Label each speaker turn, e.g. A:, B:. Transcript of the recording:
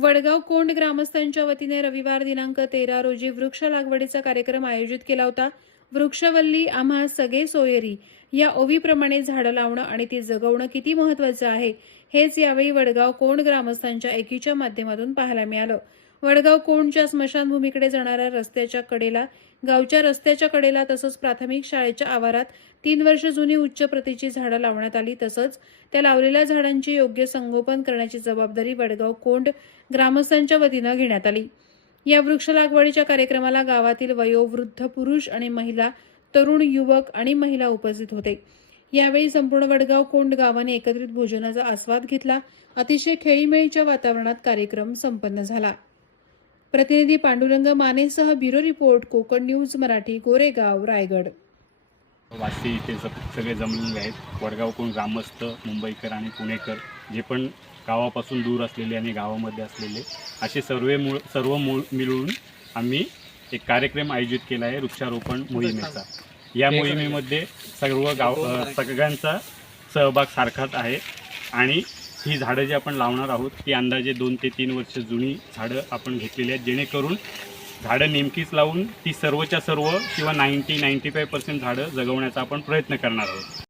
A: वडगाव कोंड ग्रामस्थांच्या वतीने रविवार दिनांक तेरा रोजी वृक्ष लागवडीचा कार्यक्रम आयोजित केला होता. वृक्षवल्ली आम्हा सगळे सोयरी या ओवीप्रमाणे झाडं लावणं आणि ती जगवणं किती महत्वाचं आहे हेच यावेळी वडगाव कोंड ग्रामस्थांच्या एकीच्या माध्यमातून पाहायला मिळालं. वडगाव कोंडच्या स्मशानभूमीकडे जाणाऱ्या रस्त्याच्या कडेला गावच्या रस्त्याच्या कडेला तसंच प्राथमिक शाळेच्या आवारात तीन वर्ष जुनी उच्च प्रतीची झाडं लावण्यात आली. तसंच त्या लावलेल्या झाडांची योग्य संगोपन करण्याची जबाबदारी वडगाव कोंड ग्रामस्थांच्या वतीनं घेण्यात आली. या वृक्ष लागवडीच्या कार्यक्रमाला गावातील वयोवृद्ध पुरुष आणि महिला तरुण युवक आणि महिला उपस्थित होते. यावेळी संपूर्ण वडगाव कोंड गावाने एकत्रित भोजनाचा आस्वाद घेतला. अतिशय खेळीमेळीच्या वातावरणात कार्यक्रम संपन्न झाला. प्रतिनिधी Pandurang मानेसह bureau report Konkan news Marathi Goregaon Raigad.
B: Vasi इथे सगळे जमलेले आहेत. वडगाव कोण ग्रामस्थ मुंबईकर आणि पुणेकर जे पण गावापासून दूर असलेले आणि गावामध्ये असलेले असे सर्व मूळ सर्व मूळ मिळून आम्ही एक कार्यक्रम आयोजित केला आहे वृक्षारोपण मोहिमेचा. या मोहिमेमध्ये सर्व गाव सगळ्यांचा सहभाग सारखाच आहे आणि ही झाडं जी आपण लावणार आहोत ती अंदाजे दोन ते तीन वर्ष जुनी झाडं आपण घेतलेली आहेत जेणेकरून झाडं नेमकीच लावून ती सर्वच्या सर्व किंवा नाईन्टी नाईन्टी फाय पर्सेंट झाडं जगवण्याचा आपण प्रयत्न करणार आहोत.